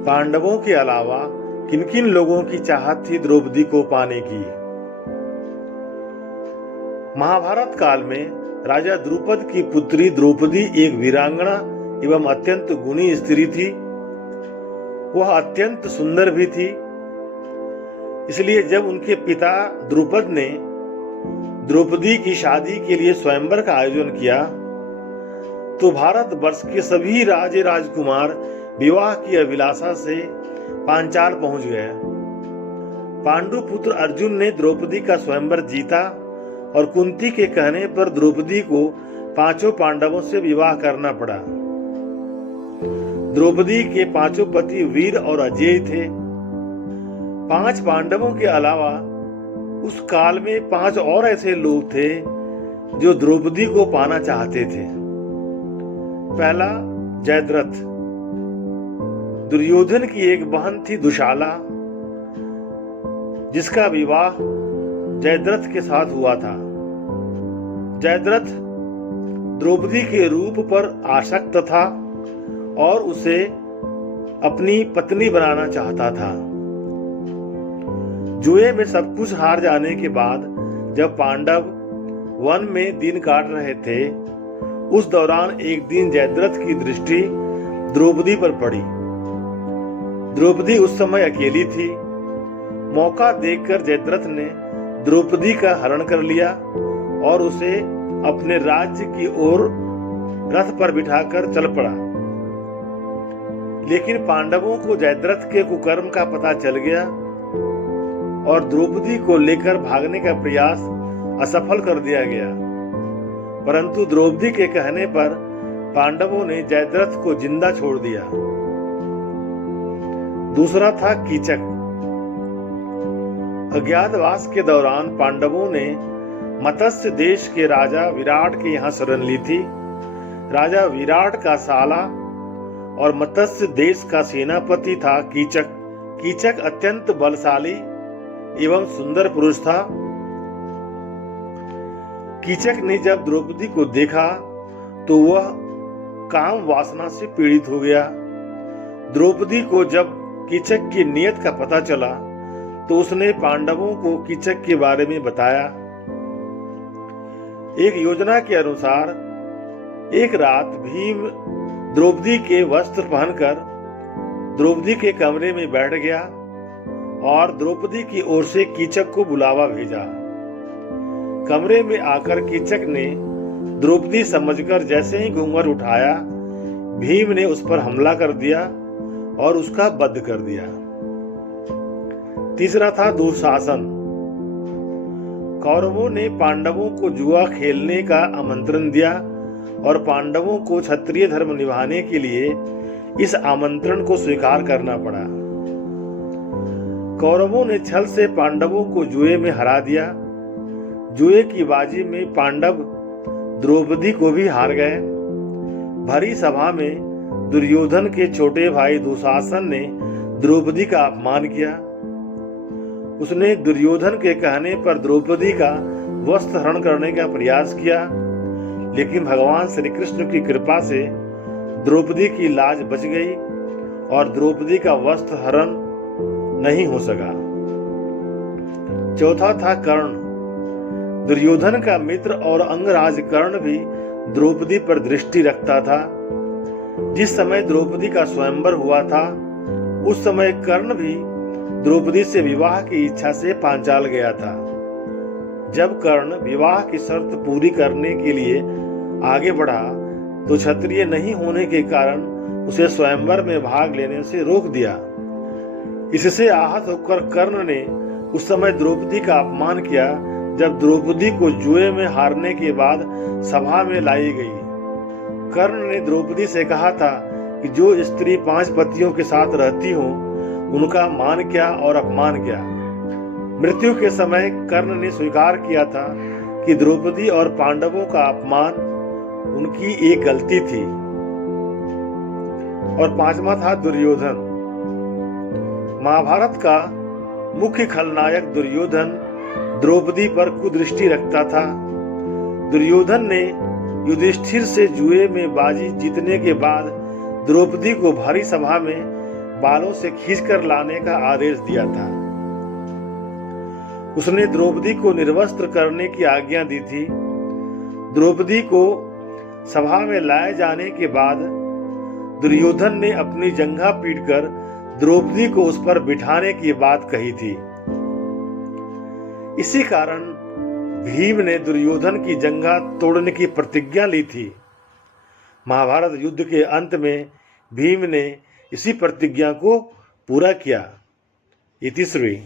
पांडवों के अलावा किन किन लोगों की चाहत थी द्रौपदी को पाने की। महाभारत काल में राजा द्रुपद की पुत्री द्रौपदी एक वीरांगना एवं अत्यंत गुणी स्त्री थी। वह अत्यंत सुंदर भी थी। इसलिए जब उनके पिता द्रुपद ने द्रौपदी की शादी के लिए स्वयंवर का आयोजन किया तो भारत वर्ष के सभी राजे राजकुमार विवाह की अभिलाषा से पांचाल पहुंच गए। पांडु पुत्र अर्जुन ने द्रौपदी का स्वयंवर जीता और कुंती के कहने पर द्रौपदी को पांचों पांडवों से विवाह करना पड़ा। द्रौपदी के पांचों पति वीर और अजेय थे। 5 पांडवों के अलावा उस काल में 5 और ऐसे लोग थे जो द्रौपदी को पाना चाहते थे। पहला, जयद्रथ। दुर्योधन की एक बहन थी दुशाला, जिसका विवाह जयद्रथ के साथ हुआ था। जयद्रथ द्रौपदी के रूप पर आसक्त था और उसे अपनी पत्नी बनाना चाहता था। जुए में सब कुछ हार जाने के बाद जब पांडव वन में दिन काट रहे थे, उस दौरान एक दिन जयद्रथ की दृष्टि द्रौपदी पर पड़ी। द्रौपदी उस समय अकेली थी। मौका देखकर जयद्रथ ने द्रौपदी का हरण कर लिया और उसे अपने राज्य की ओर रथ पर बिठाकर चल पड़ा। लेकिन पांडवों को जयद्रथ के कुकर्म का पता चल गया और द्रौपदी को लेकर भागने का प्रयास असफल कर दिया गया। परंतु द्रौपदी के कहने पर पांडवों ने जयद्रथ को जिंदा छोड़ दिया। दूसरा था कीचक। अज्ञातवास के दौरान पांडवों ने मत्स्य देश के राजा विराट के यहाँ शरण ली थी। राजा विराट का साला और मत्स्य देश का सेनापति था कीचक। कीचक अत्यंत बलशाली एवं सुंदर पुरुष था। कीचक ने जब द्रौपदी को देखा तो वह काम वासना से पीड़ित हो गया। द्रौपदी को जब कीचक की नीयत का पता चला तो उसने पांडवों को कीचक के बारे में बताया। एक योजना के अनुसार एक रात भीम द्रौपदी के वस्त्र पहनकर द्रौपदी के कमरे में बैठ गया और द्रौपदी की ओर से कीचक को बुलावा भेजा। कमरे में आकर कीचक ने द्रौपदी समझकर जैसे ही घूंघट उठाया, भीम ने उस पर हमला कर दिया और उसका वध कर दिया। तीसरा था दुशासन। कौरवों ने पांडवों को जुआ खेलने का आमंत्रण दिया और पांडवों को क्षत्रिय धर्म निभाने के लिए इस आमंत्रण को स्वीकार करना पड़ा। कौरवों ने छल से पांडवों को जुए में हरा दिया। जुए की बाजी में पांडव द्रौपदी को भी हार गए। भरी सभा में दुर्योधन के छोटे भाई दुशासन ने द्रौपदी का अपमान किया। उसने दुर्योधन के कहने पर द्रौपदी का वस्त्र हरण करने का प्रयास किया, लेकिन भगवान श्री कृष्ण की कृपा से द्रौपदी की लाज बच गई और द्रौपदी का वस्त्र हरण नहीं हो सका। चौथा था कर्ण। दुर्योधन का मित्र और अंगराज कर्ण भी द्रौपदी पर दृष्टि रखता था। जिस समय द्रौपदी का स्वयंवर हुआ था, उस समय कर्ण भी द्रौपदी से विवाह की इच्छा से पांचाल गया था। जब कर्ण विवाह की शर्त पूरी करने के लिए आगे बढ़ा तो क्षत्रिय नहीं होने के कारण उसे स्वयंवर में भाग लेने से रोक दिया। इससे आहत होकर कर्ण ने उस समय द्रौपदी का अपमान किया जब द्रौपदी को जुए में हारने के बाद सभा में लाई गई। कर्ण ने द्रौपदी से कहा था कि जो स्त्री 5 पतियों के साथ रहती हो, उनका मान क्या और अपमान क्या। मृत्यु के समय कर्ण ने स्वीकार किया था कि द्रौपदी और पांडवों का अपमान उनकी एक गलती थी। और 5वां था दुर्योधन। महाभारत का मुख्य खलनायक दुर्योधन द्रौपदी पर कुदृष्टि रखता था। दुर्योधन ने युधिष्ठिर से जुए में बाजी जीतने के बाद द्रौपदी को भारी सभा में बालों से खींचकर लाने का आदेश दिया था। उसने द्रौपदी को निर्वस्त्र करने की आज्ञा दी थी। द्रौपदी को सभा में लाए जाने के बाद दुर्योधन ने अपनी जंघा पीटकर द्रौपदी को उस पर बिठाने की बात कही थी। इसी कारण भीम ने दुर्योधन की जंघा तोड़ने की प्रतिज्ञा ली थी। महाभारत युद्ध के अंत में भीम ने इसी प्रतिज्ञा को पूरा किया। इति श्री।